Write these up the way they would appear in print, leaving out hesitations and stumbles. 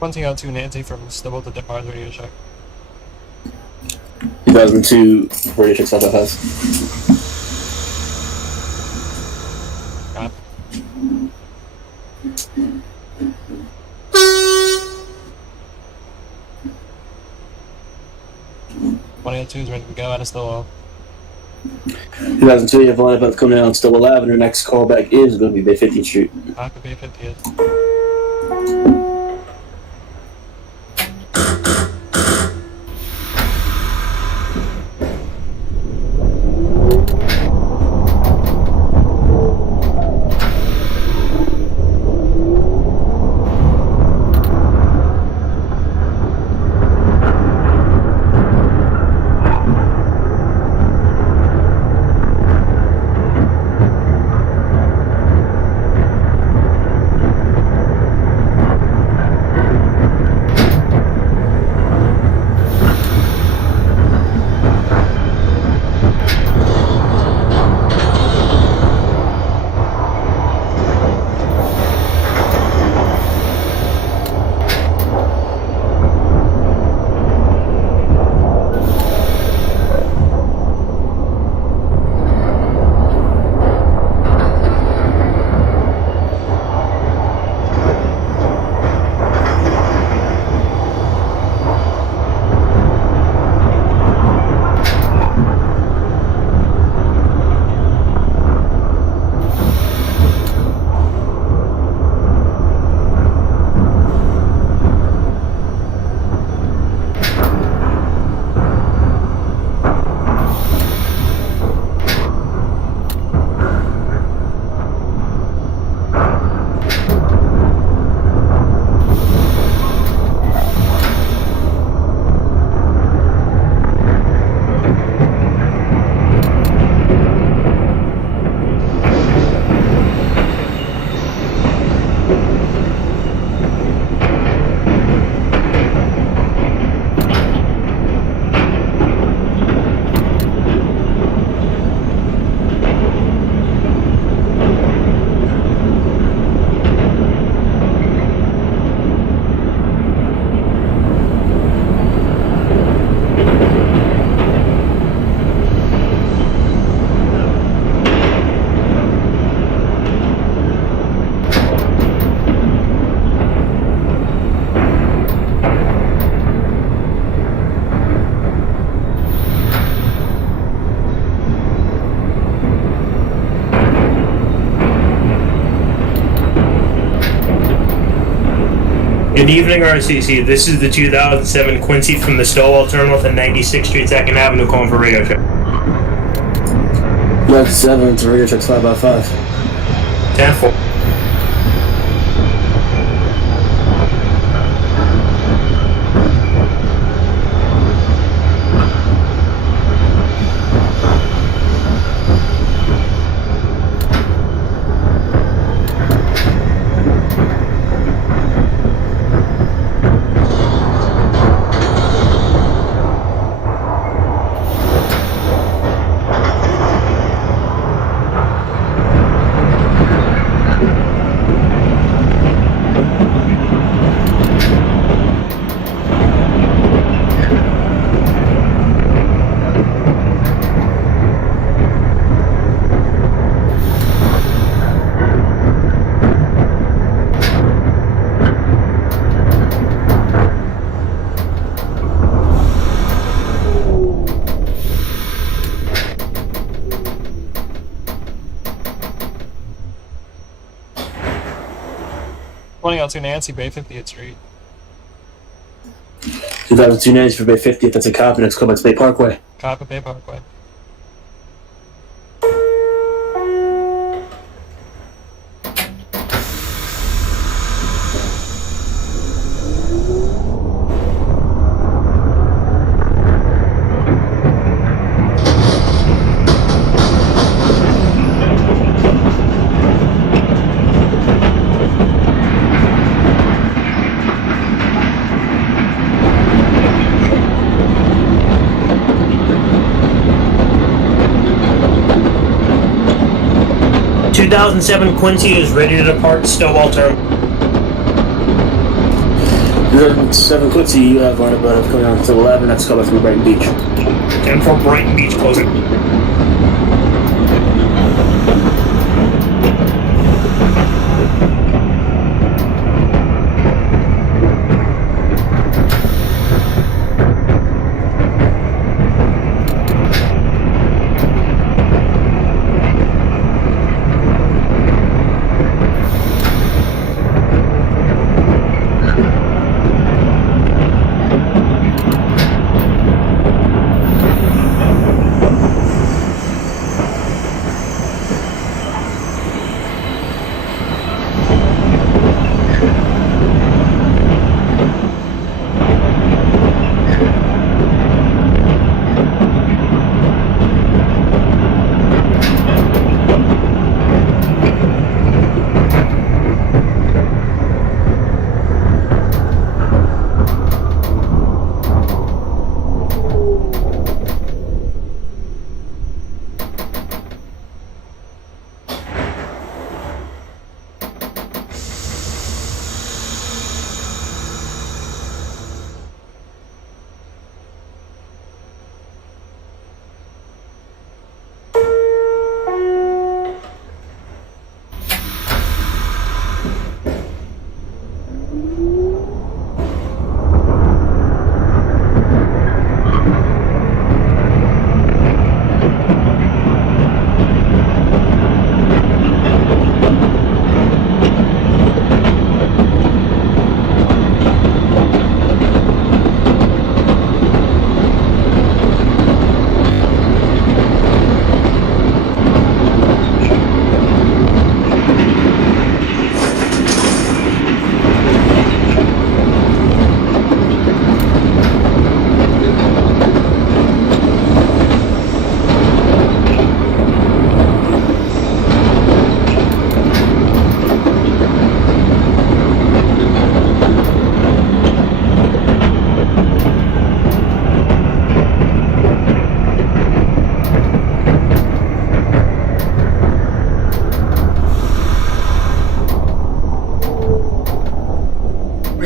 Pointing out to Nancy from Stubble to Ditmars radio check. 2002 radio check South FS. Got it. 182 is ready to go out of Stillwell. 2002, you have a line up coming down on Stillwell Avenue. Next callback is going to be Bay 50th Street. Copy, Bay 50th. Good evening, RCC. This is the 2007 Quincy from the Stowell Terminal to 96th Street, 2nd Avenue, calling for radio check. 97 to radio check 5x5. 10-4. Pointing out to Nancy, Bay 50th Street. 2002 Nancy for Bay 50th. That's a copy. Next callback's Bay Parkway. Copy, Bay Parkway. 2007 Quincy is ready to depart Stowell Terminal. 7 Quincy, you have line about coming on to 11. Next call back from Brighton Beach. 10 for Brighton Beach closing.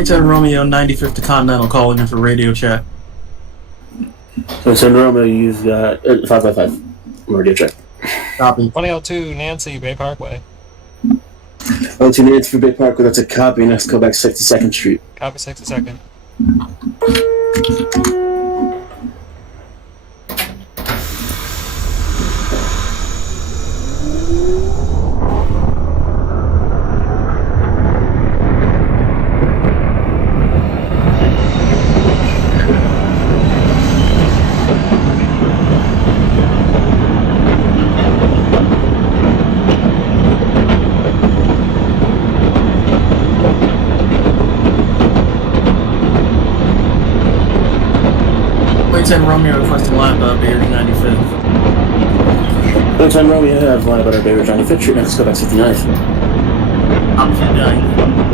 Ten Romeo 95th to Continental calling in for radio check. So San Romeo, you've got 555. Radio check. Copy. 102 Nancy, Bay Parkway. 2 minutes for Bay Parkway, that's a copy. Next call back 62nd Street. Copy 62nd. Ten Romeo requesting line about Bay Ridge 95th. 10 Romeo, you have line about our Bay Ridge 95th Street. Next call back 69th. Copy 59.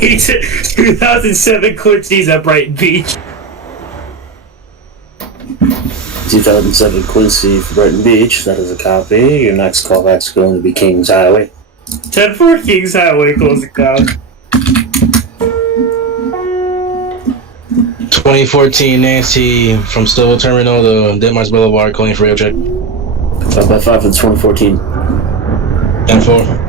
Wait, 2007 Quincy's at Brighton Beach. 2007 Quincy for Brighton Beach. That is a copy. Your next callback's going to be Kings Highway. 10-4 Kings Highway, closing down. 2014 Nancy from Stouffville Terminal to Ditmars Boulevard, calling for radio check. 5x5 for the 2014. 10-4.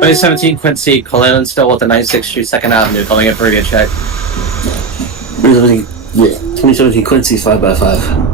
Twenty 17 Quincy, Cullinan still with the 96th Street, 2nd Avenue, calling in for radio check. 2017 Quincy 5x5.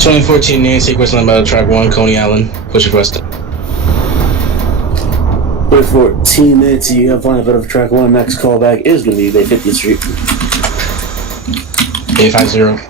Twenty 14 Nancy, question about track 1, Coney Island, push request. 2014 Nancy, you have one out of track 1. Next callback is going to be Bay 50th Street. 850.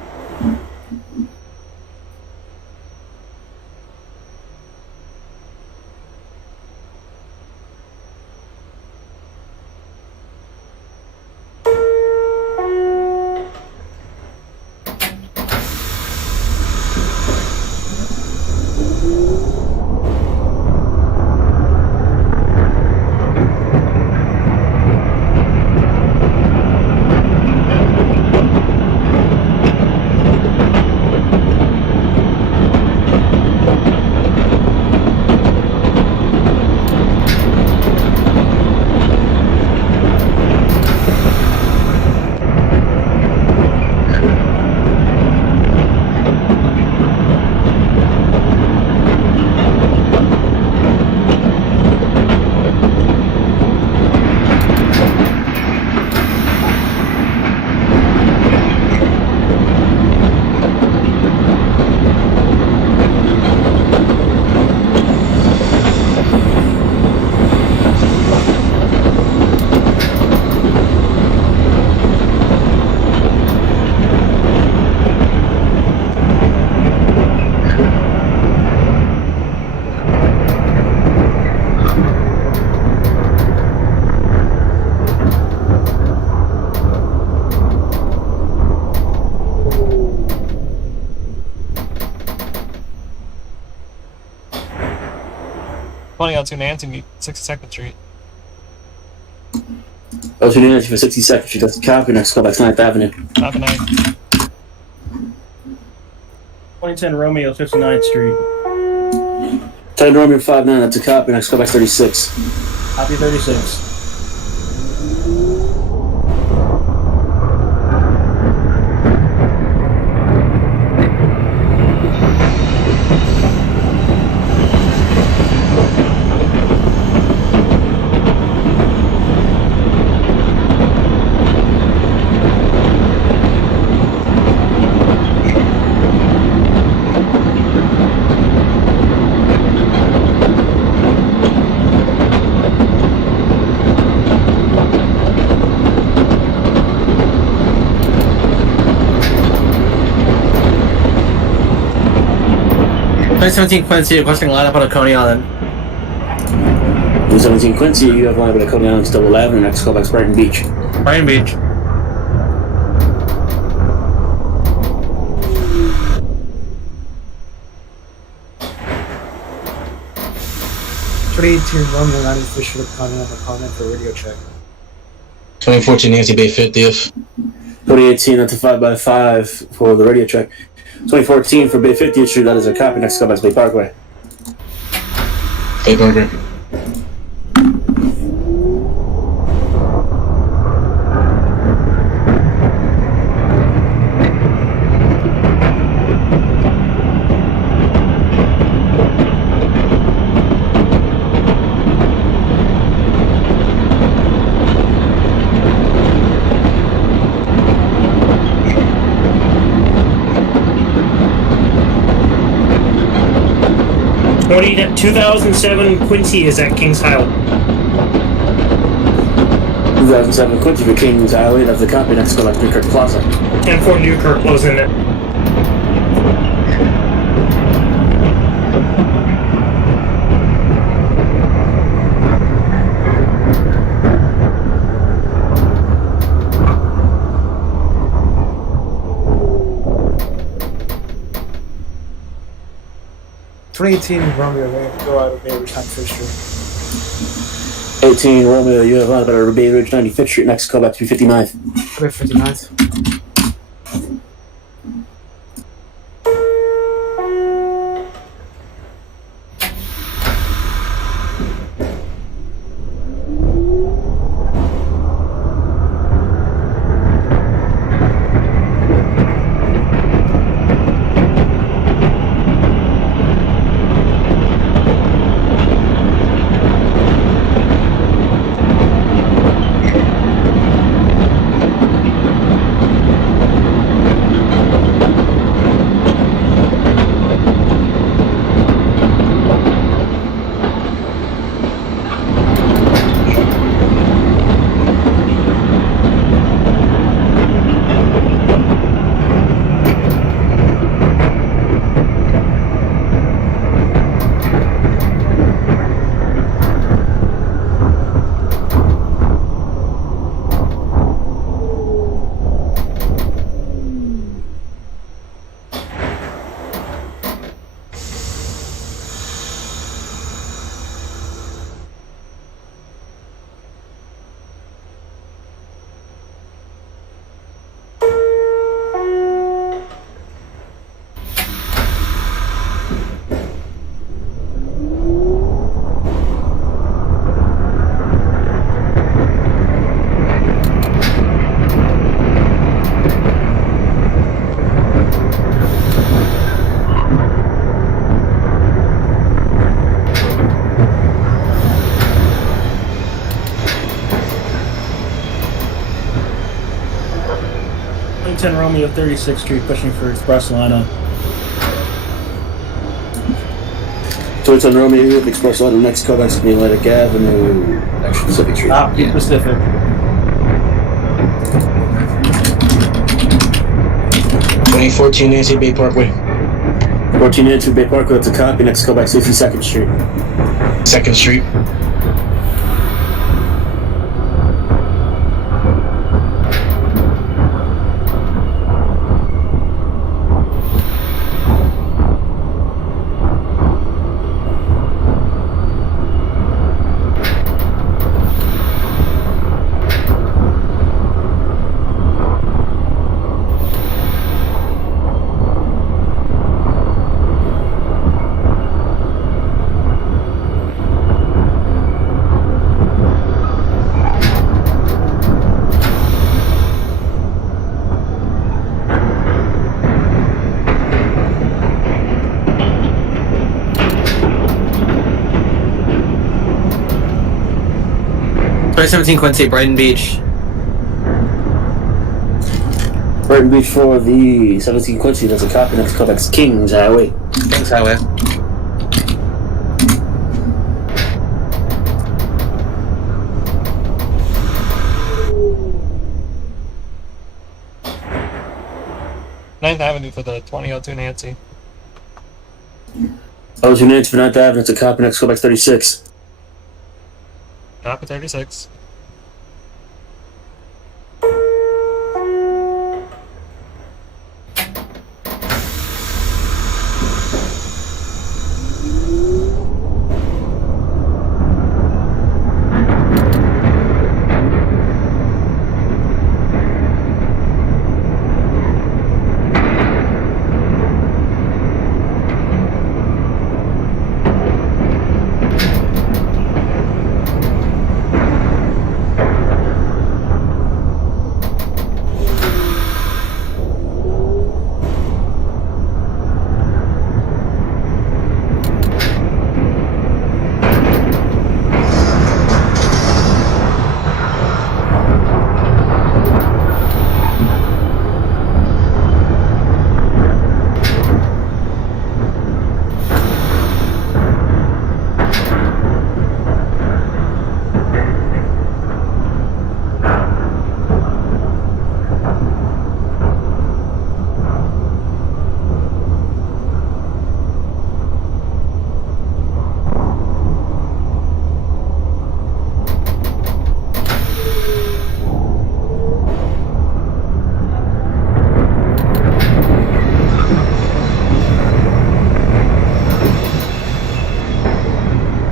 To Nancy, 62nd Street. Oh, to Nancy for 62nd Street. That's a copy. Next callback's 9th Avenue. Half a night. 2010 Romeo, 59th Street. 10 Romeo 59. That's a copy. Next callback's 36. Copy 36. Flight 17 Quincy, requesting lineup on a Coney Island. 217 Quincy, you have lineup at Coney Island, still 11, and next callback's Brighton Beach. Brighton Beach. Romeo 90 Fisher Continental comment for radio check. 2014 Nancy Bay 50th. 2018, that's a 5x5 for the radio check. 2014 for Bay 50th Street, that is a copy. Next callback's Bay Parkway. Bay Parkway. Twenty 2007 Quincy is at Kings Highway. 2007 Quincy for Kings Highway, that's a copy. Next callback's Newkirk Plaza. 10-4 Newkirk closing it. Romeo, go out of Bay Ridge 95th Street. 18 Romeo, you have lineup at Bay Ridge 95th Street. Next callback 259th. Bay 59th. Romeo 36th Street, pushing for express lineup. 210 Romeo, you have express line. Next callback's going to be Atlantic Avenue, next Pacific Street. Yeah. Pacific. 2014 Nancy Bay Parkway. 14 into Bay Parkway, that's a copy. Next callback 62nd Street. 2nd Street. Flight 17 Quincy, Brighton Beach. Brighton Beach for the 17 Quincy, that's a copy. Next callback's Kings Highway. Kings Highway. Ninth Avenue for the 2002 Nancy. Oh, 2 for 9th Avenue. It's a copy. Next, callback 36. Copy 36.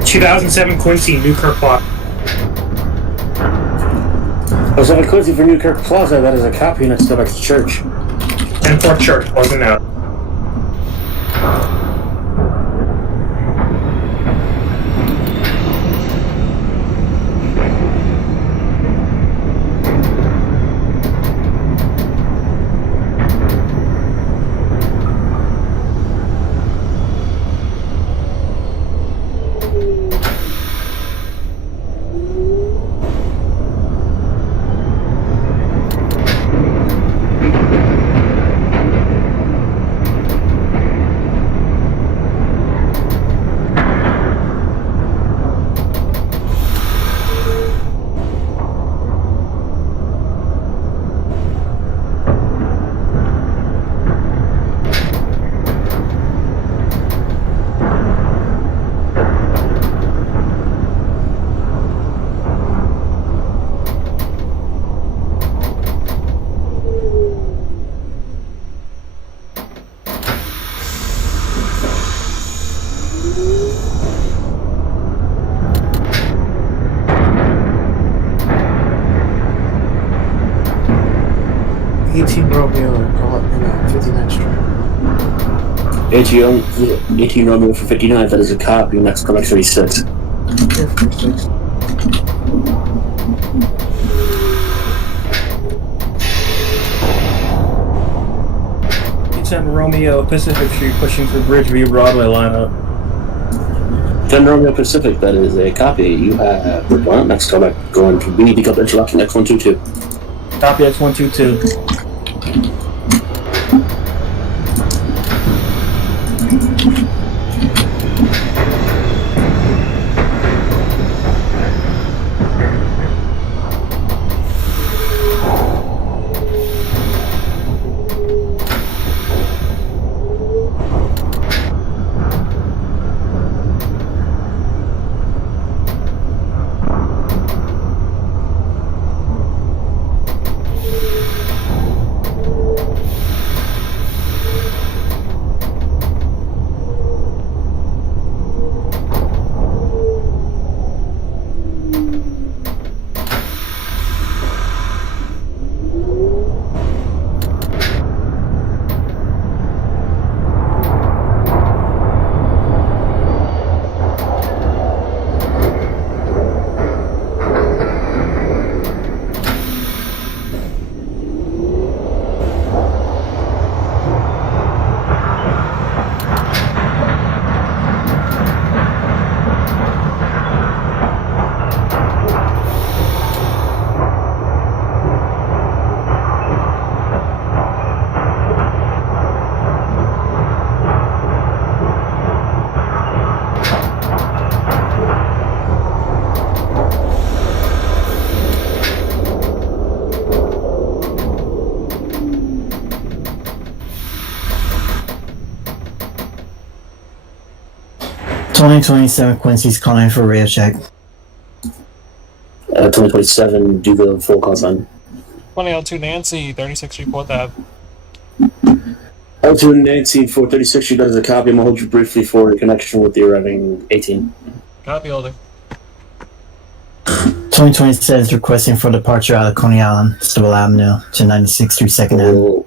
...2007 Quincy, Newkirk Plaza. Oh, 7 Quincy for Newkirk Plaza. That is a copy. Next, callback to church. 10-4 Church, closing out. Romeo, call up in 59th Street. 18 Romeo for 59. That is a copy. Next, callback 36. R46. 10 Romeo, Pacific Street, pushing for Bridgeview Broadway lineup. 10 Romeo Pacific. That is a copy. You have one. Next, callback going to be decoupled interlocking X122. Copy X122. 2027 Quincy's calling in for radio check. 2027, do the full call sign. 2002 Nancy, 36 Street, 4th Ave. L2 Nancy, 436 Street, that is a copy. I'm going to hold you briefly for a connection with the arriving 18. Copy, holding. 2027 is requesting for departure out of Coney Island, Stowell Avenue to 96th Street, 2nd Avenue.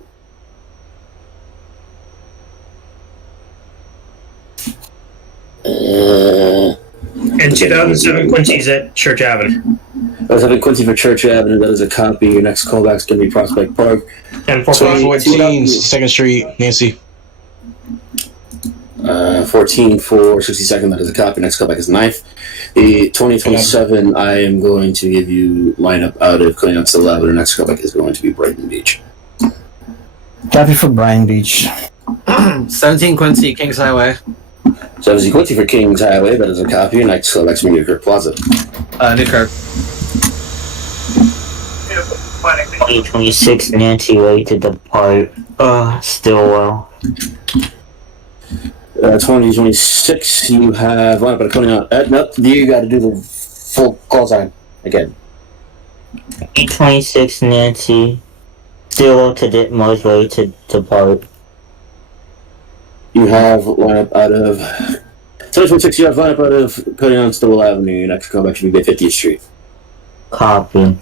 And 2007 Quincy's at Church Avenue. I was having Quincy for Church Avenue. That is a copy. Your next callback is going to be Prospect Park. 2014, 2nd Street, Nancy. 14 for 62nd. That is a copy. Next callback is 9th. The 2027, I am going to give you lineup out of Coney Island Stowell Avenue. Next callback is going to be Brighton Beach. Copy for Brighton Beach. 17 Quincy, Kings Highway. 17 Quincy for Kings Highway. That is a copy. Next callback is Newkirk Plaza. Newkirk. 2026 Nancy Way to depart. Stillwell. 2026, you have lineup out of Coney Island. Nope, you got to do the full call sign again. 2026 Nancy. Stillwell to Ditmars Way to depart. You have lineup out of 2026. You have lineup out of Coney Island Stowell Avenue. Your next callback should be 50th Street. Copy.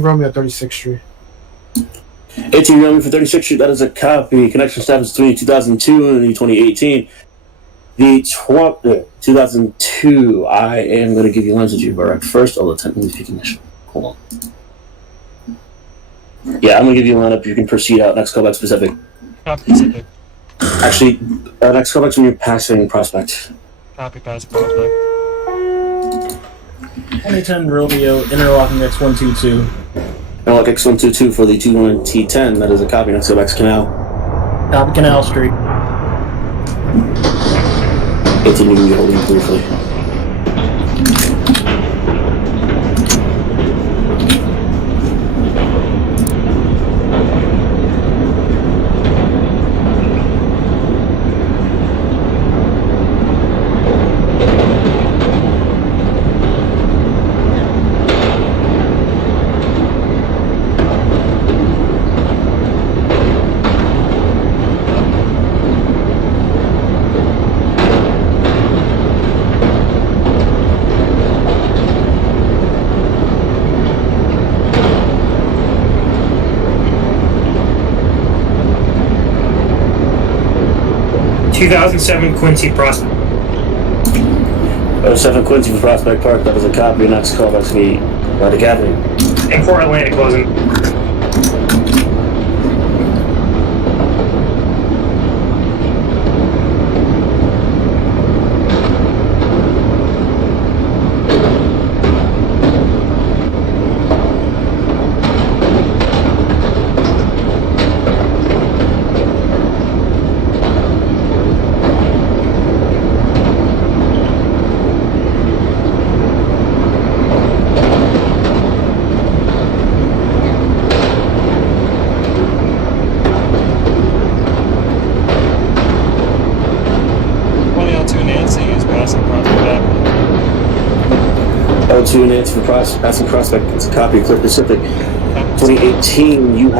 Romeo, 36th Street. 18 Romeo for 36th Street. That is a copy. Connection established between 2002 and 2018. The 2002, I am going to give you lines that you've already first. I'll attempt to speak English. Hold on. Yeah, I'm going to give you a lineup. You can proceed out. Next callback specific. Copy specific. Actually, next callback's when you're passing Prospect. Copy pass Prospect. 2010 Romeo, interlocking X122. Interlock X122 for the 21 T10. That is a copy. Next callback's Canal. Copy Canal Street. 18, you can be holding briefly. '2007 Quincy Prospect. 7 Quincy for Prospect Park. That was a copy. Next callback's me by the Avenue. And Fort Atlantic closing. Nancy for passing Prospect. It's a copy of Clear Pacific. 2018, you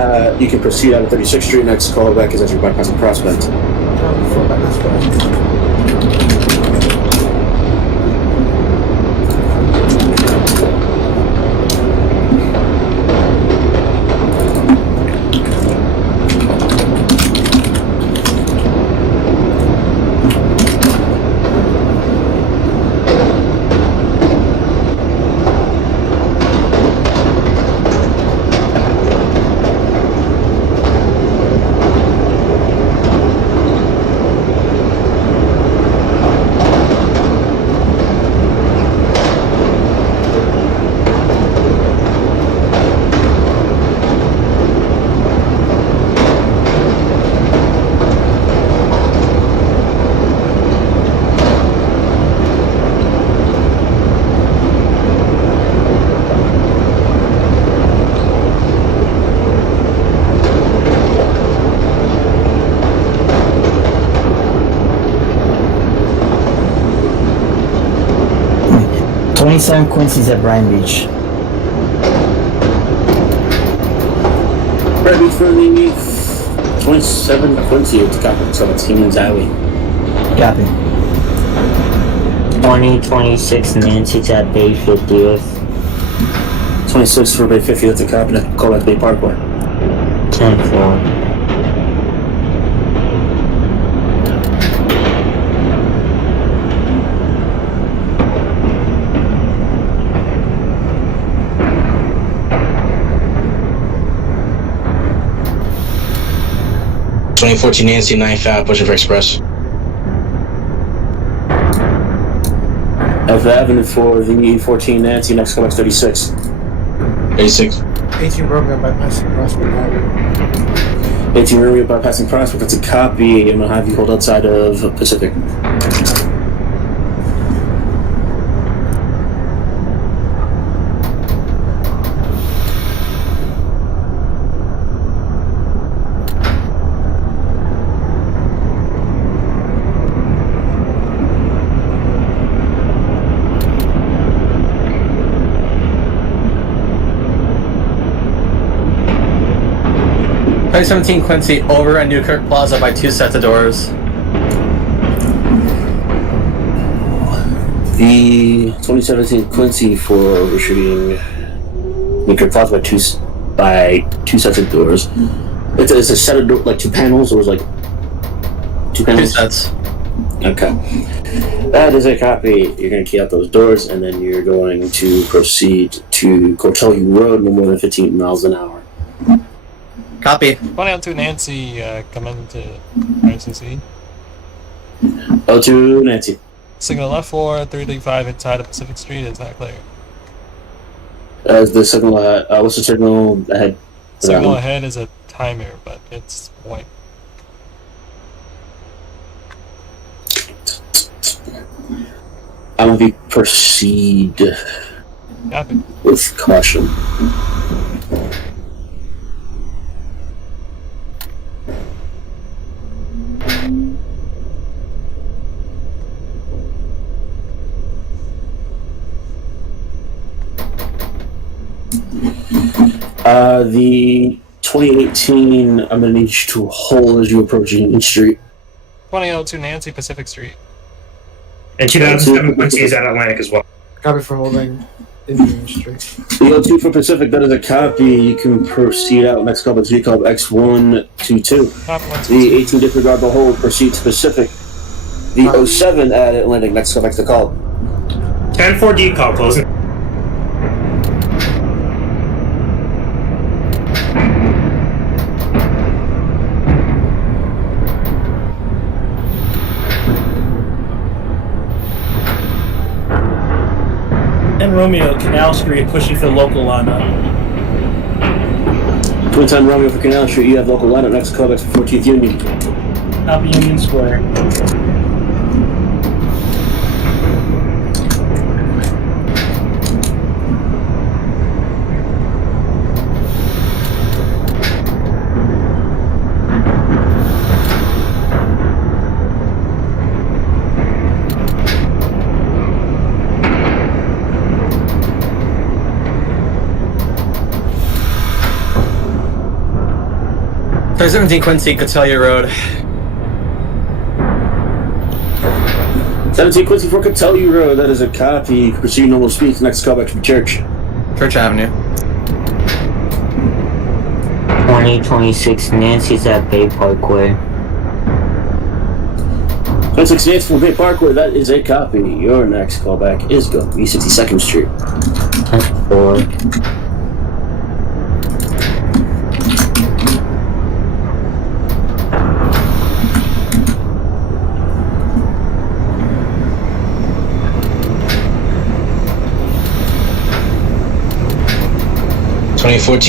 can proceed out of 36th Street. Next callback is actually bypassing Prospect. 27 Quincy's at Bryan Beach. Bryan Beach for the 27 Quincy. It's got so it's Heenan's Alley. Copy. 2026 Nancy's at Bay 50th. 26 for Bay 50. That's a copy. Call that Bay Parkway. 10-4. Nancy 95 pushing for Express. F Avenue for the 14 Nancy. Next call 36. 86. 18 Romeo bypassing Prospect Highway. 18 Romeo bypassing Prospect. That's a copy. I'm gonna have you hold outside of Pacific. Play 17 Quincy over at Newkirk Plaza by 2 sets of doors. The 2017 Quincy for overshooting Newkirk Plaza by two sets of doors. It's a set of like 2 panels, or was like 2 panels? 2 sets. Okay. That is a copy. You're going to key out those doors, and then you're going to proceed to Cortelli Road, no more than 15 miles an hour. Copy. 2002 Nancy, coming to RCC. O2 Nancy. Signal left 4, 335 inside of Pacific Street is not clear. As the signal, what's the signal ahead? Signal ahead is a timer, but it's white. I'm going to proceed Copy. with caution. The 2018, I'm going to need you to hold as you approach Union Street. 2002 Nancy, Pacific Street. And 2007 Quincy is at Atlantic as well. Copy for holding Indian Street. The O2 for Pacific, that is a copy. You can proceed out. Next call is VCOP X122. Copy, 1, 2, The 18 disregard the hold, proceed to Pacific. The 07 at Atlantic, next call, next to call. 10-4 deep call closing. And Romeo, Canal Street, pushing for local lineup. Twin time Romeo for Canal Street, you have local lineup, next call, next to 14th Union. Copy Union Square. Play 17 Quincy, Catalia Road. 17 Quincy for Catelli Road, that is a copy. Proceed normal speed, next call back to the church. Church Avenue. 2026 Nancy's at Bay Parkway. 26 Nancy for Bay Parkway, that is a copy. Your next callback is going to be 62nd Street. 10-4.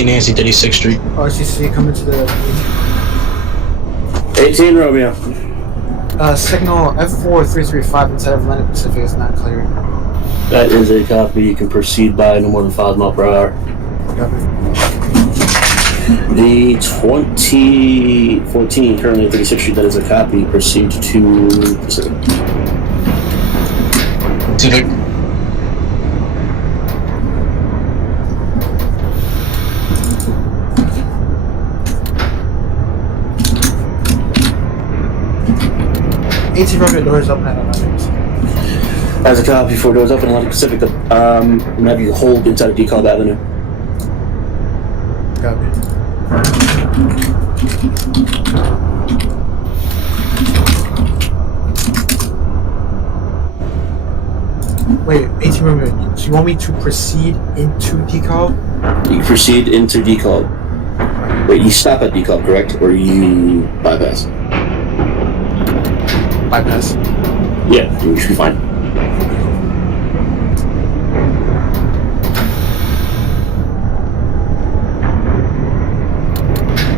Nancy 36th Street. RCC coming to the 18 Romeo. signal F4335 inside of Atlantic Pacific is not clear. That is a copy. You can proceed by no more than 5 miles per hour. Copy. The 2014, currently at 36th Street, that is a copy. Proceed to Pacific. Pacific. 18 Romeo, doors open at Atlantic. As a copy for doors up in Atlantic Pacific, I'm gonna have you hold inside of DeKalb Avenue. Copy. Wait, 18 Romeo, so you want me to proceed into DeKalb? You proceed into DeKalb. Wait, you stop at DeKalb, correct? Or you bypass? Bypass. Yeah, you should be fine.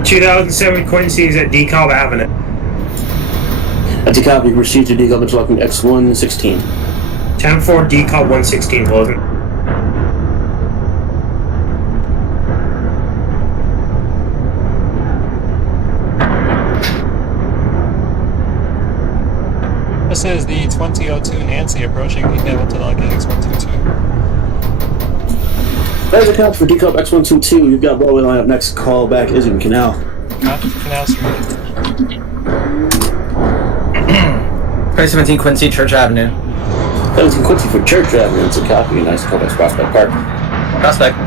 ...2007 Quincy is at DeKalb Avenue. At DeKalb, you proceed to DeKalb interlocking X116. 10-4 DeKalb 116 closing. This is the 2002 Nancy approaching DeKalb interlocking X122. That is a count for DeKalb X122. You've got Broadway line up next. Call back is in Canal. Canal Street. 2017 Quincy, Church Avenue. 17 Quincy for Church Avenue. It's a copy. Nice callback, Prospect Park. Prospect.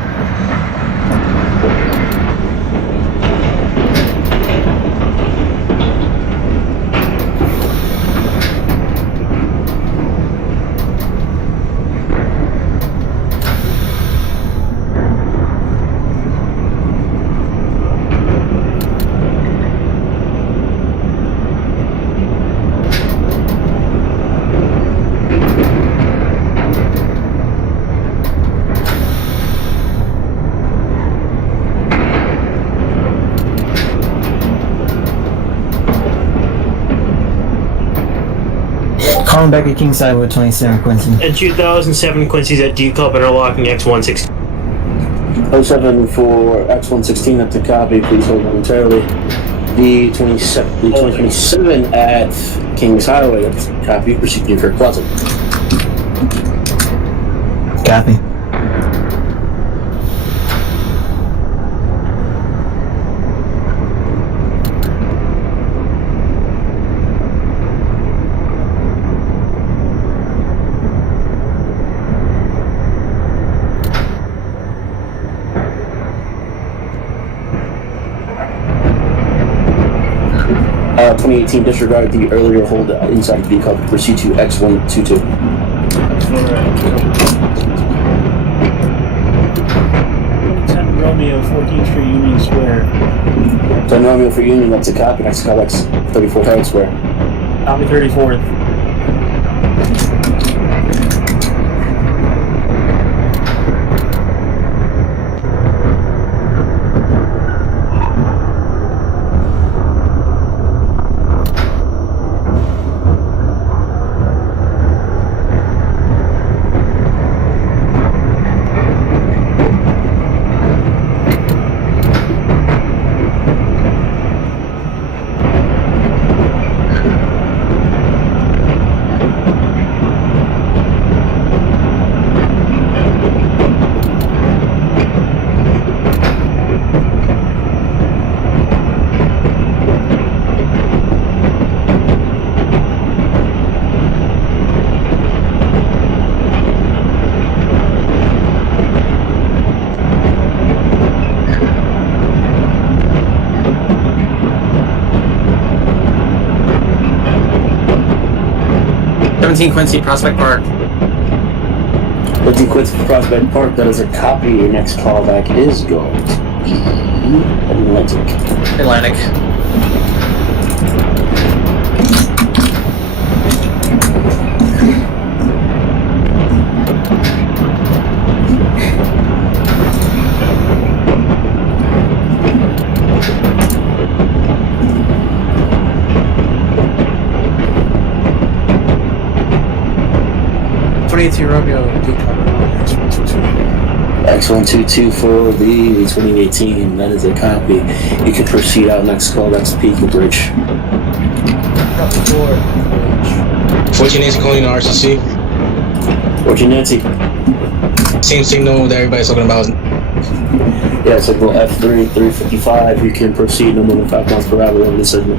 Calling back at Kingside with 27 Quincy. And 2007 Quincy's at DeKalb interlocking X116. 07 for X116. That's a copy. Please hold momentarily. The 2027 at Kings Highway. That's a copy. Proceeding for Closet. Copy. Uh, 2018 disregard the earlier hold inside of DeKalb. Proceed to X122. 10 Romeo, 14th Street, Union Square. 10 Romeo for Union. That's a copy. Next call X 34 Town Square. Copy 34th. Quincy, Prospect Park. 17 Quincy for Prospect Park. That is a copy. Your next callback is going to be Atlantic. Atlantic. Romeo, X122 for the 2018. That is a copy. You can proceed out next call. That's Peak Bridge. 14 Nancy calling RCC. 14 Nancy. Same signal that everybody's talking about. Yeah, signal F3, 355. You can proceed no more than 5 miles per hour over the signal.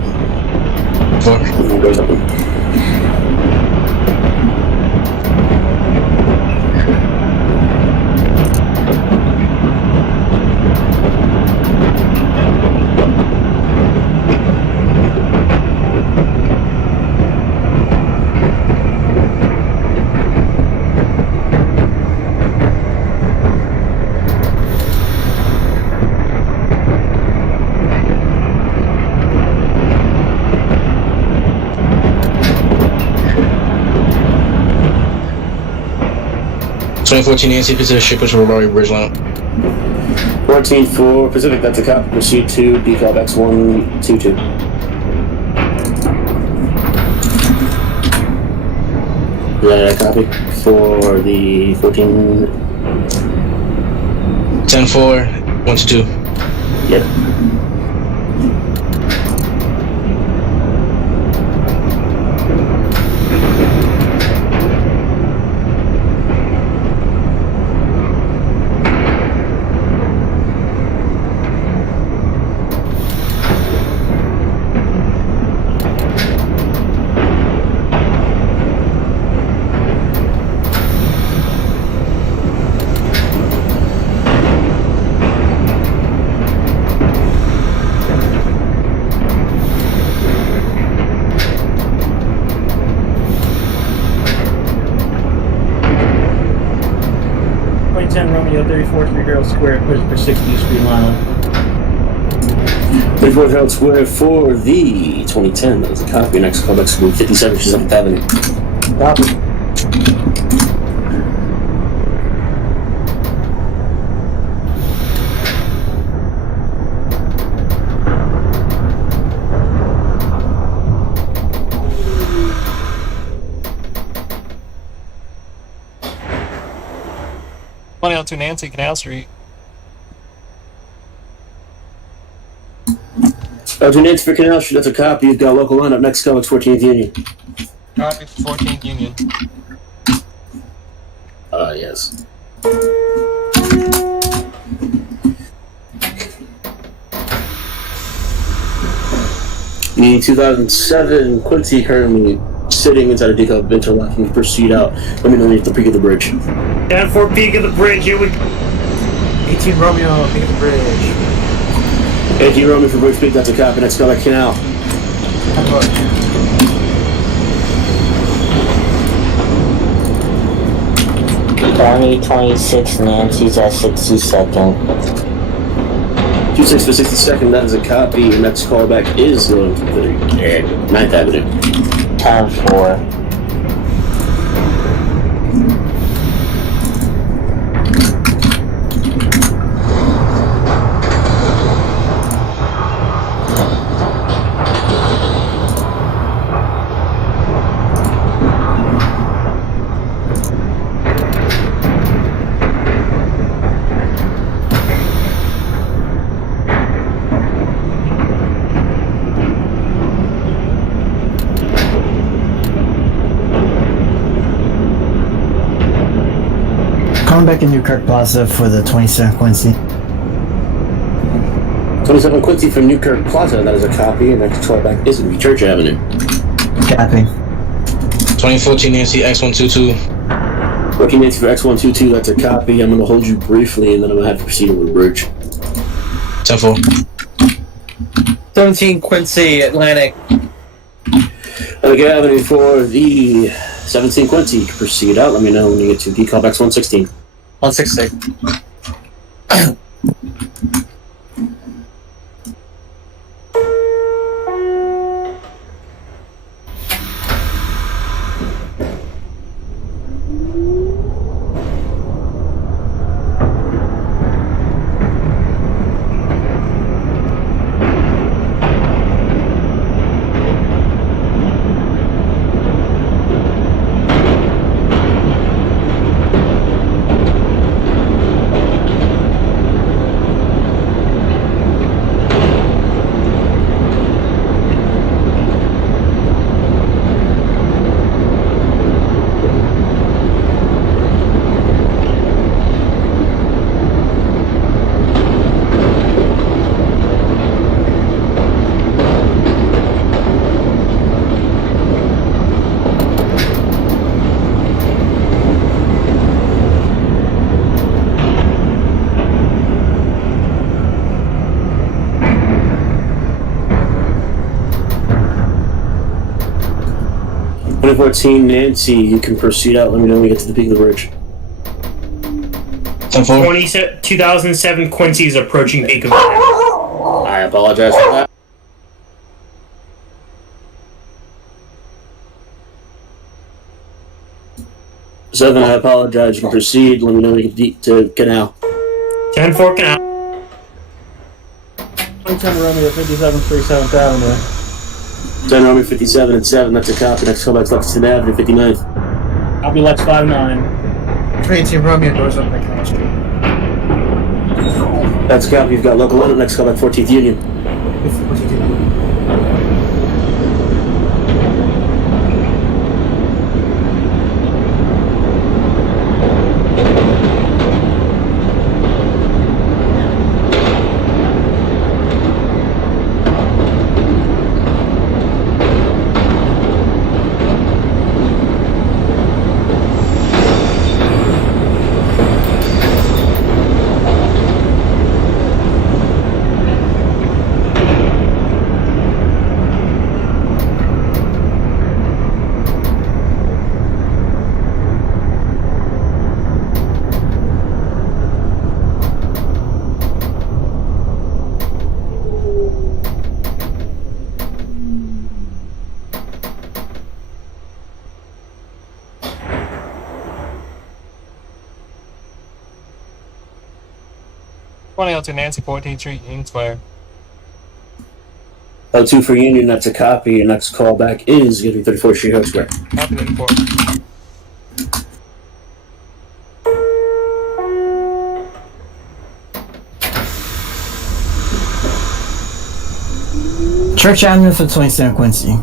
4. Doors open. (2014) NYC Pacific, push over Barbary Bridge line. 14-4 Pacific, that's a cop. Proceed to decal X122. Yeah, copy. For the 14. 10-4, 122. Yep. Point 10 Romeo 34 Street Herald Square, push for 60th Street line up. 34th Herald Square for the 2010. That was a copy. Next callback will be 57 7th Avenue. Copy. To Nancy, Canal Street. To Nancy for Canal Street, that's a copy. You've got local lineup. Next callback's 14th Union. Copy for 14th Union. Yes. The 2007 Quincy currently sitting inside a decal interlocking. Proceed out. Let me know when you have the peak of the bridge. 10-4 peak of the bridge, here we go. 18 Romeo, peak of the bridge. 18 Roman for bridge peak, that's a copy. Next callback Canal. County 26, Nancy's at 62nd. 26 for 62nd, that is a copy. Your next callback is going to the 9th Avenue. 10-4. Coming back in Newkirk Plaza for the 27th Quincy. 27 Quincy from Newkirk Plaza, that is a copy. Your next callback is going to be Church Avenue. Copy. 2014 Nancy X122. 14 Nancy for X122, that's a copy. I'm going to hold you briefly and then I'm going to have to proceed over the bridge. 10-4. 17 Quincy Atlantic. Okay, Avenue for the 17 Quincy. You can proceed out. Let me know when you get to decal X 116. 166. 2014 Nancy, you can proceed out. Let me know when we get to the peak of the bridge. 10-4. 2007 Quincy is approaching peak of the I apologize for that. Seven, I apologize. You can proceed. Let me know when we get to Canal. 10-4 Canal. 110 Romeo 57 37th Avenue. 10 Romeo 57 and 7. That's a copy. Next callback's Lexington Avenue, 59th. I'll be Lex 59. 18 Romeo doors up McConnell Street. That's a copy. You've got local limit. Next callback 14th Union. To Nancy, 14th Street, Union Square. 02 for Union. That's a copy. Your next callback is going to be 34th Street, Hope Square. Copy 34. Church Avenue for 27 Quincy.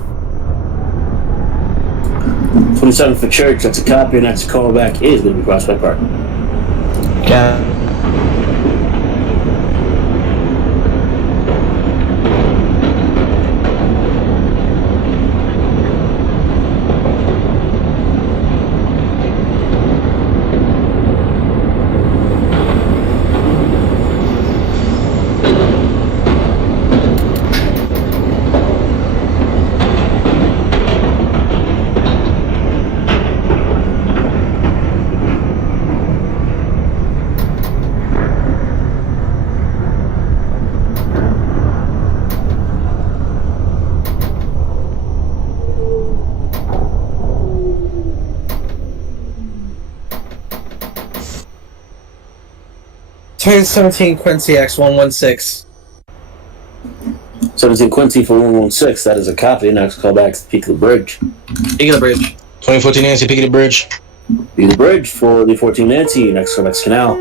27 for Church. That's a copy. Your next callback is going to be Prospect Park. Got it. Train 17 Quincy X116. 17 Quincy for 116. That is a copy. Next callback is Peak of the Bridge. Peak of the bridge. 2014 Nancy, Peak of the bridge. Peak of the Bridge for the 14 Nancy. Next callback's Canal.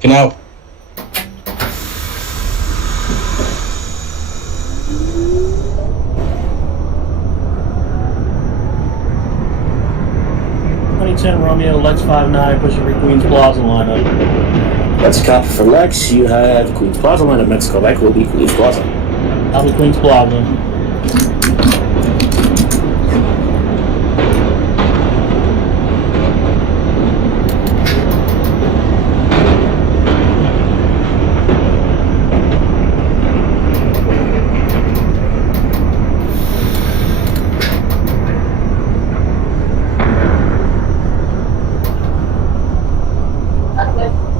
Canal. 2010 Romeo Lex 59 pushing for Queens Plaza lineup. That's a copy for Lex. You have Queens Plaza lineup. Next callback will be Queens Plaza. I'll be Queens Plaza.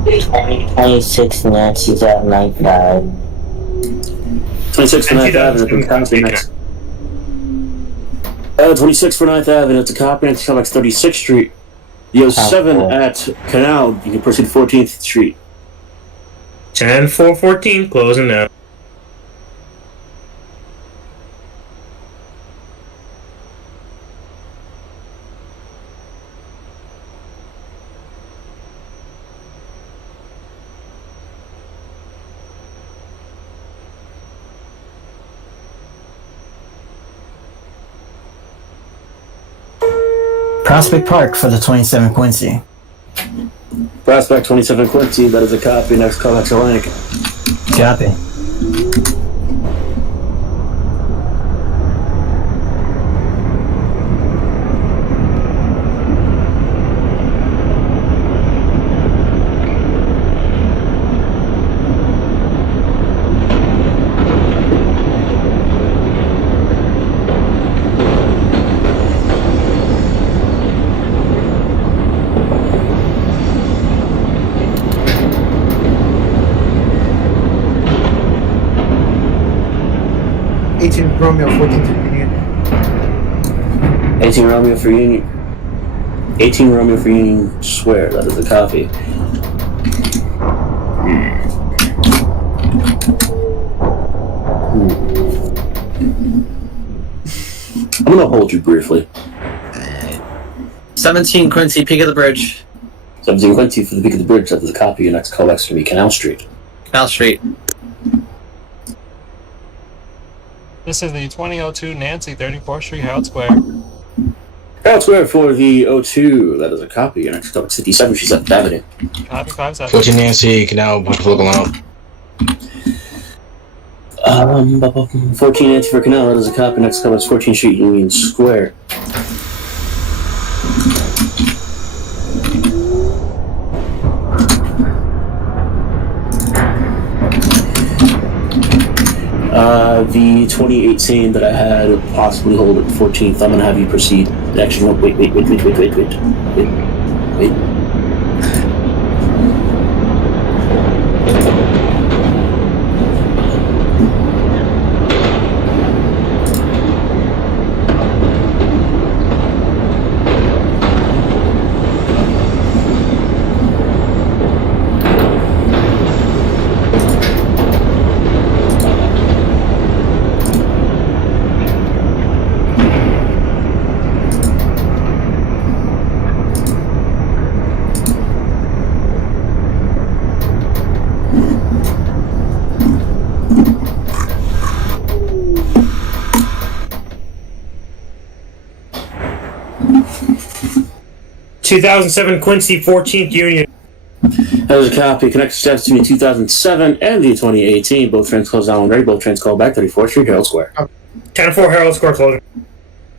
Train 26 Nancy's at night 5. 26 for 9th Avenue. That's a copy. Next. 26 for 9th Avenue. That's a copy. Next callback's 36th Street. The 07 at Canal. You can proceed to 14th Street. 10-4-14, closing now. Prospect Park for the 27 Quincy. Prospect 27 Quincy. That is a copy. Next callback's Atlantic. Copy. 18 Romeo, 14 to Union. 18 Romeo for Union. 18 Romeo for Union Square. That is a copy. I'm gonna hold you briefly. 17 Quincy, peak of the bridge. 17 Quincy for the peak of the bridge. That is a copy. Your next callback's gonna be Canal Street. Canal Street. This is the 2002 Nancy, 34th Street, Howard Square. Howard Square for the 02. That is a copy. Your next callback's 57. She's at Avenue. Copy 57. 14 Nancy, Canal, push the local line up. 14 Nancy for Canal. That is a copy. Next callback's 14th Street, Union Square. The 2018 that I had possibly hold at 14th, I'm gonna have you proceed. Actually, no, wait. ...2007 Quincy, 14th Union. That was a copy. Connected steps between 2007 and the 2018. Both trains closed down already. Both trains called back. 34th Street, Herald Square. 10-4 Herald Square closing.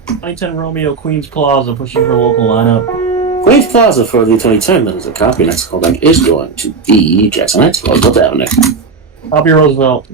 2010 Romeo, Queens Plaza, pushing for local lineup. Queens Plaza for the 2010. That is a copy. Next callback is going to be Jackson Heights, Roosevelt Avenue. Copy Roosevelt.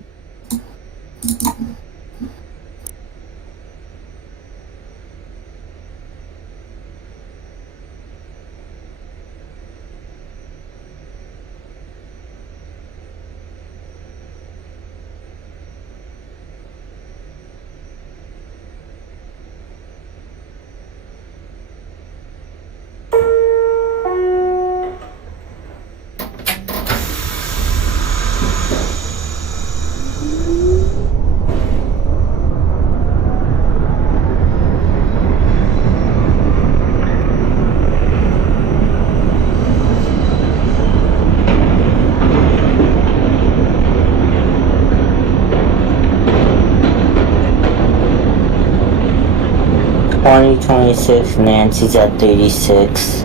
Nancy's at 36.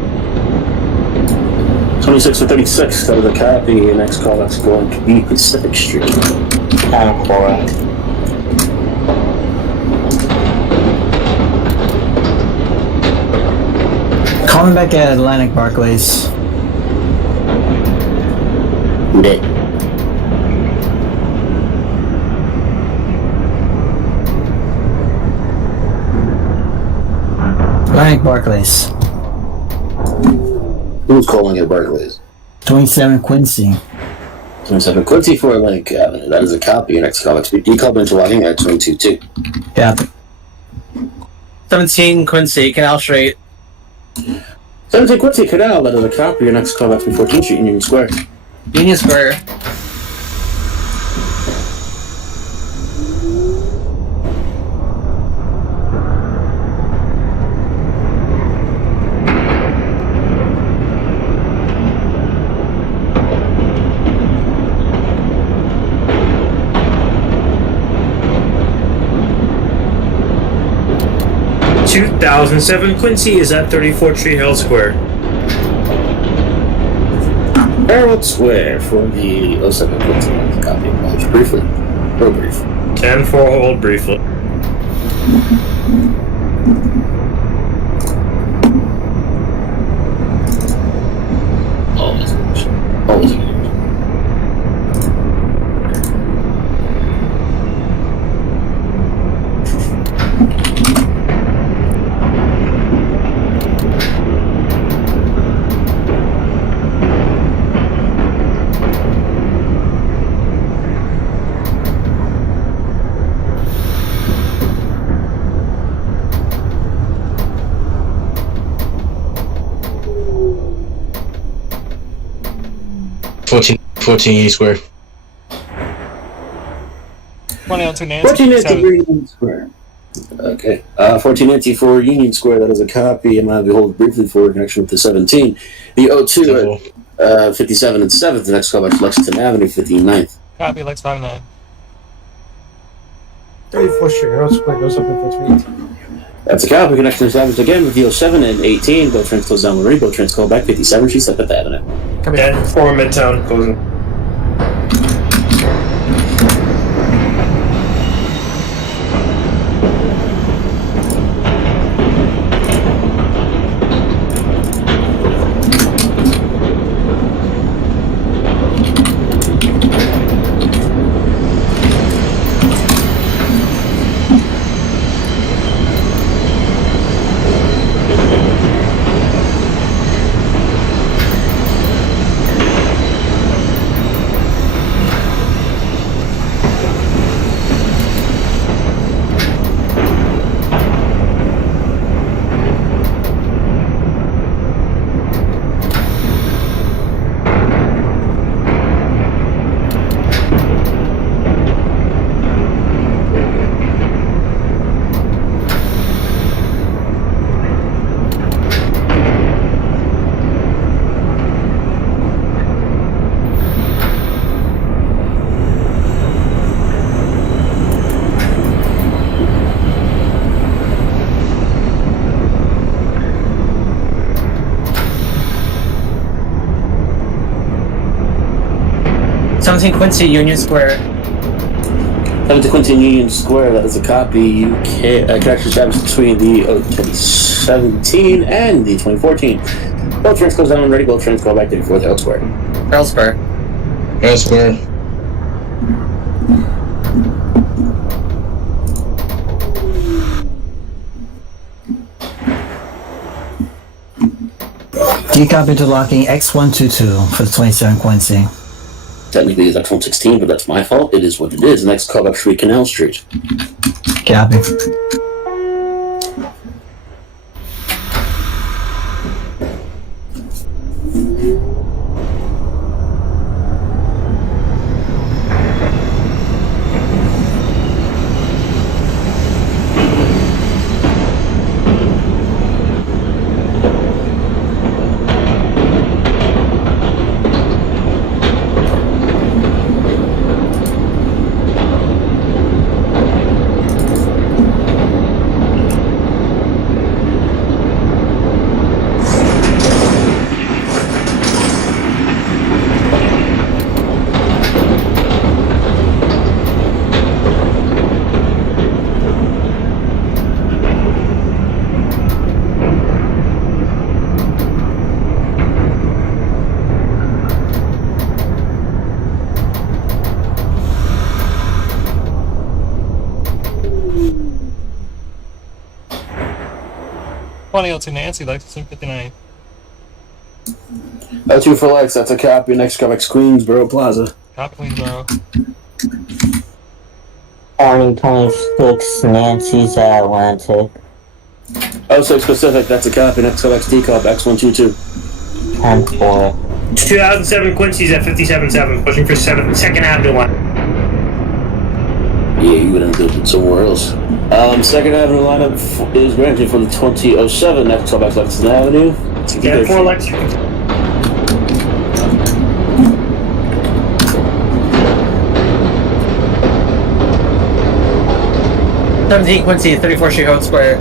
26 to 36. That was a copy. Your next callback's going to be Pacific Street. 10-4. Calling back at Atlantic Barclays. Who did? Atlantic Barclays. Who's calling at Barclays? 27 Quincy. 27 Quincy for Atlantic Avenue. That is a copy. Your next callback's be decalled into logging at 22-2. Yeah. 17 Quincy, Canal Street. 17 Quincy Canal. That is a copy. Your next callback's be 14th Street, Union Square. Union Square. ...2007 Quincy is at 34th Street, Herald Square. Herald Square for the 07 Quincy. Copy. Hold briefly. Real brief. 10-4 hold briefly. Always. Always. 14 Union Square. 2002 Nancy. 14 Nancy 7. for Union Square. Okay. 14 Nancy for Union Square. That is a copy. I'm going to hold briefly for connection with the 17. The 02 at 57 and 7th. The next call back to Lexington Avenue, 59th. Copy, Lex 59. 34th Street, Herald Square goes up in 318. That's a copy. Connection established again with the 07 and 18. Both trains close down Marie. Both trains call back 57 Street, 7th Avenue. Come here. 10-4 Midtown closing. Quincy, Union Square. 17 Quincy Union Square. That is a copy. Connection established between the 2017 and the 2014. Both trains close down and ready. Both trains call back to 34th Herald Square. Herald Square. Herald Square. Decop interlocking X122 for the 27 Quincy. Technically, it's X116, but that's my fault. It is what it is. Next call back Street, Canal Street. Copy. To Nancy, Lexington 59. 2 for Lex, that's a copy. Next call back Queensboro Plaza. Copy, Queensboro. 2026 Nancy's Atlantic. 06 Pacific, that's a copy. Next call back Decop X122. 10-4. 2007 Quincy's at 57-7, pushing for 2nd Avenue line. Yeah, you would have been somewhere else. 2nd Avenue lineup is granted for the 2007. Next call back Lexington Avenue. 10-4 Lexington. Quincy, 34th Street, Herald Square.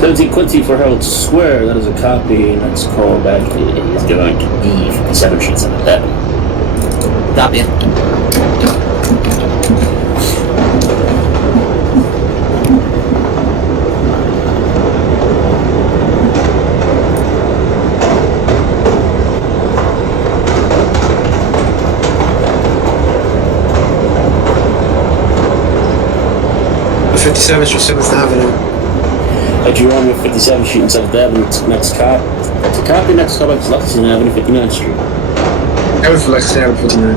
17 Quincy for Herald Square. That is a copy. Next call back is going to be 57 Street, 7th Avenue. Copy. Street, 7th Avenue. Jerome with 57th Street and 7th Avenue. Next cop. That's a copy. Next call back is Lexington Avenue, 59th Street. I was for Lexington Avenue, 59.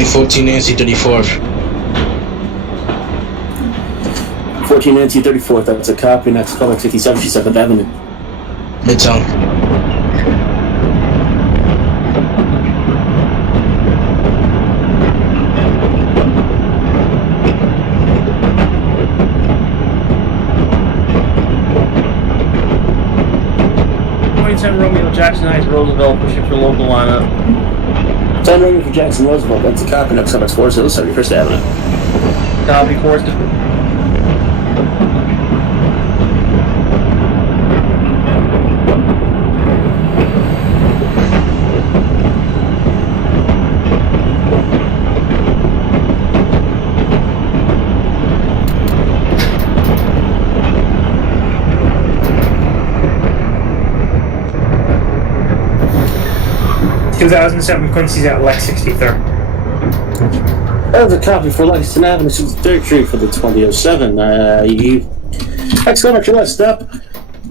2014 Nancy 34th. 14 Nancy 34th, that's a copy. Next call back 57, she's 7th Avenue. Midtown. Romeo Jackson Heights Roosevelt pushing for local lineup. 10 Romeo for Jackson Roosevelt, that's a copy. Next call back Forest Hills, 71st Avenue. Copy, Forest. 2007 Quincy's at Lex 63rd. That's a copy for Lexington Avenue, 63rd Street for the 2007. Next call back your last stop,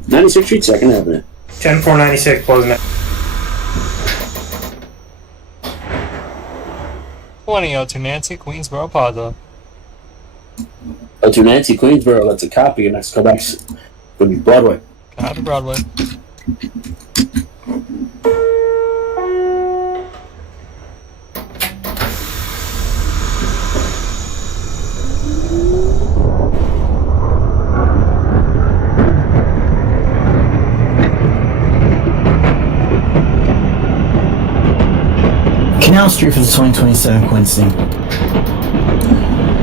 96th Street, 2nd Avenue. 10-496 closing it. 2002 Nancy, Queensboro Plaza. 02 Nancy, Queensboro, that's a copy. Your next call back would be Broadway. Copy, Broadway. 'Canal Street for the 2027 Quincy.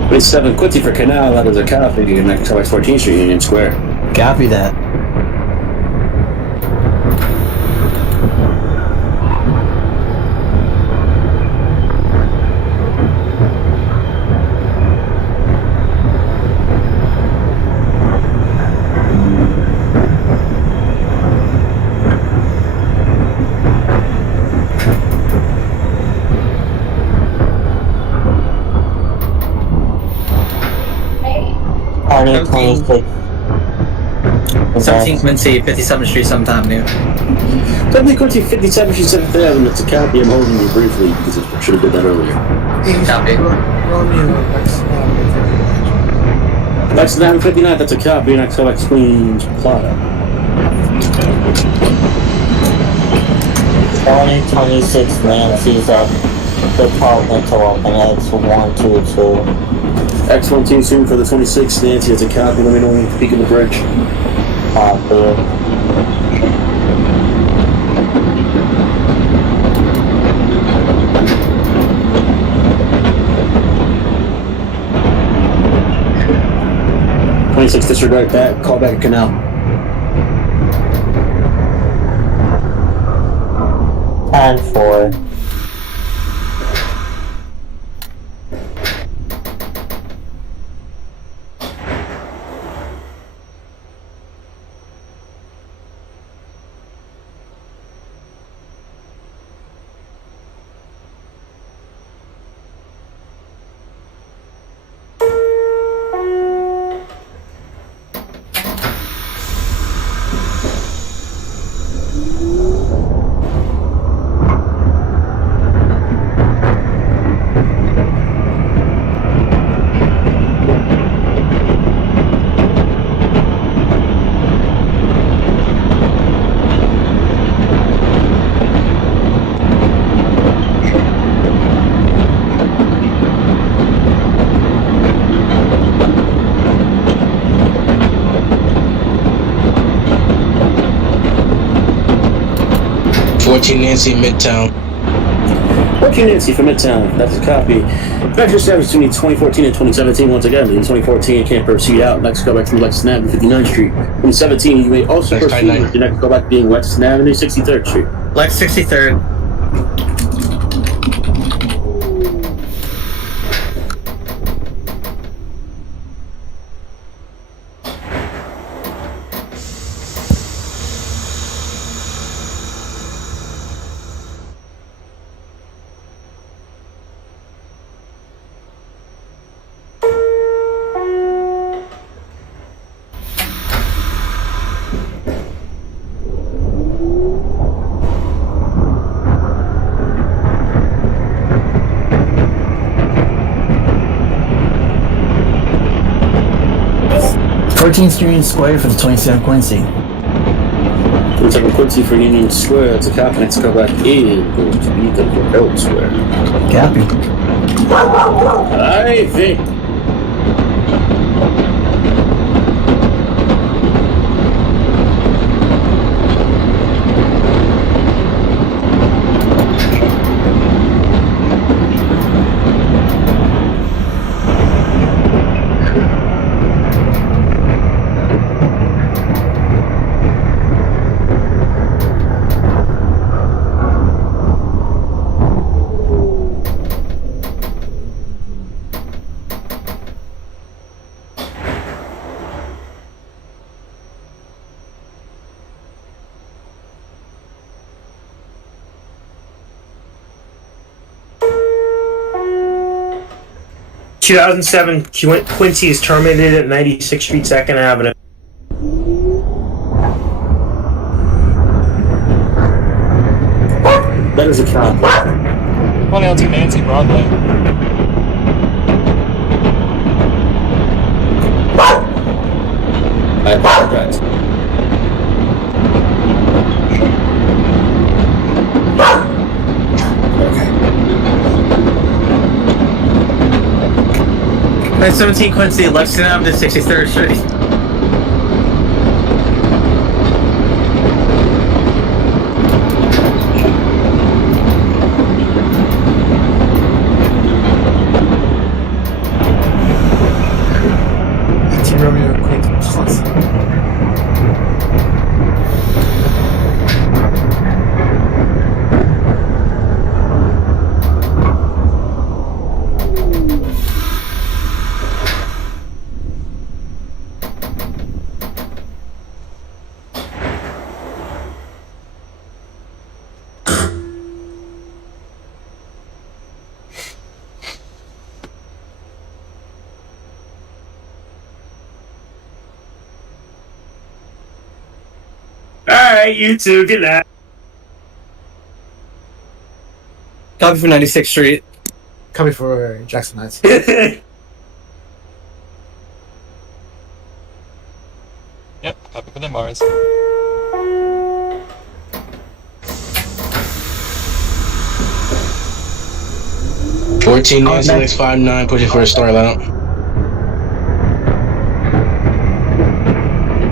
27 Quincy for Canal, that is a copy. Your next call back 14th Street, Union Square. Copy that. R46. 17 Quincy, 57th Street, 7th Avenue. 17 Quincy, 57th Street, 7th Avenue. It's a copy. I'm holding you briefly because I should have did that earlier. Copy. Romeo, Next Avenue 59, that's a copy. Next call back Queens Plaza. 2026 Nancy's at Departmental Open X122. X12 soon for the 26th. Nancy, it's a copy. Let me know when you peek in the bridge. Copy. 26th, disregard that. Call back at Canal. 10-4. Nancy, Midtown. 14 Nancy from Midtown. That's a copy. Measure service between 2014 and 2017. Once again, in 2014, you can't proceed out. Next go back to Lexington Avenue, 59th Street. In 2017, you may also Next proceed I-9. with the next go back being Lexington Avenue, 63rd Street. Lex 63rd. 14th Street Union Square for the 27 Quincy. 27 Quincy for Union Square. That's a copy. Next callback is going to be the Herald Square. Copy. I think. Quincy is terminated at 96th Street, 2nd Avenue. That is a copy. 2002 Nancy Broadway. I apologize. Okay. 17 Quincy, Lexington Avenue, 63rd Street. Romeo Queen Plus. Alright, you two, good night. Copy for 96th Street. Copy for Jackson Heights. Yep, copy for Ditmars. Fourteen Nancy X59 pushing for a star line.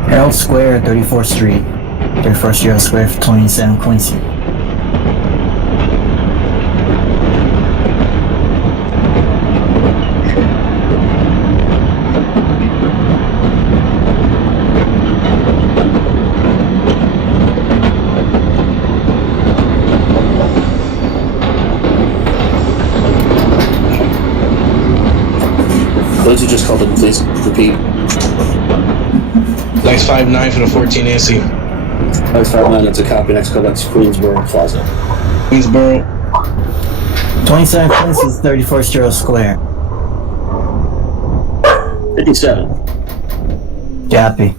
Herald Square, 34th Street. 31st Herald Square for 27 Quincy. Those who just called in, please repeat. Lex 59 for the 14 Nancy. Lex 59, that's a copy. Next callback's Queensboro Plaza. Queensboro. 27 Quincy is 31st Herald Square. 57. Copy.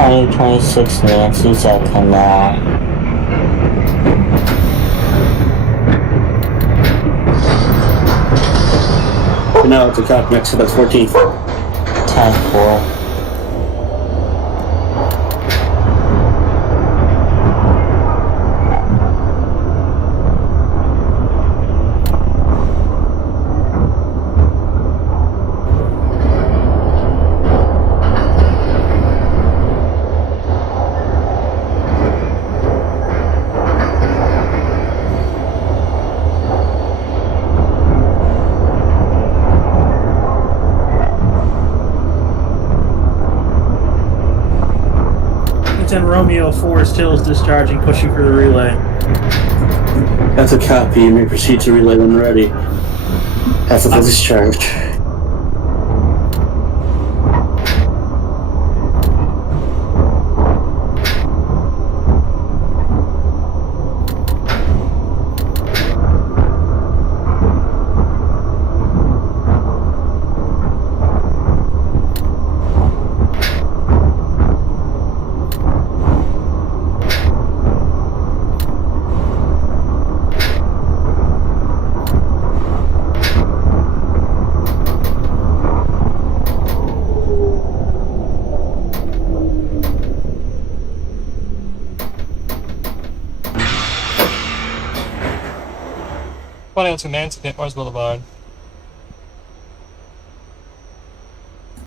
I-26 Nancy's at Canal. Now it's a copy. Next callback's 14th. 10-4. 10 Romeo 4 still is discharging, pushing for the relay. That's a copy. You may proceed to relay when ready. After the discharge. To Nancy, Ditmars Boulevard.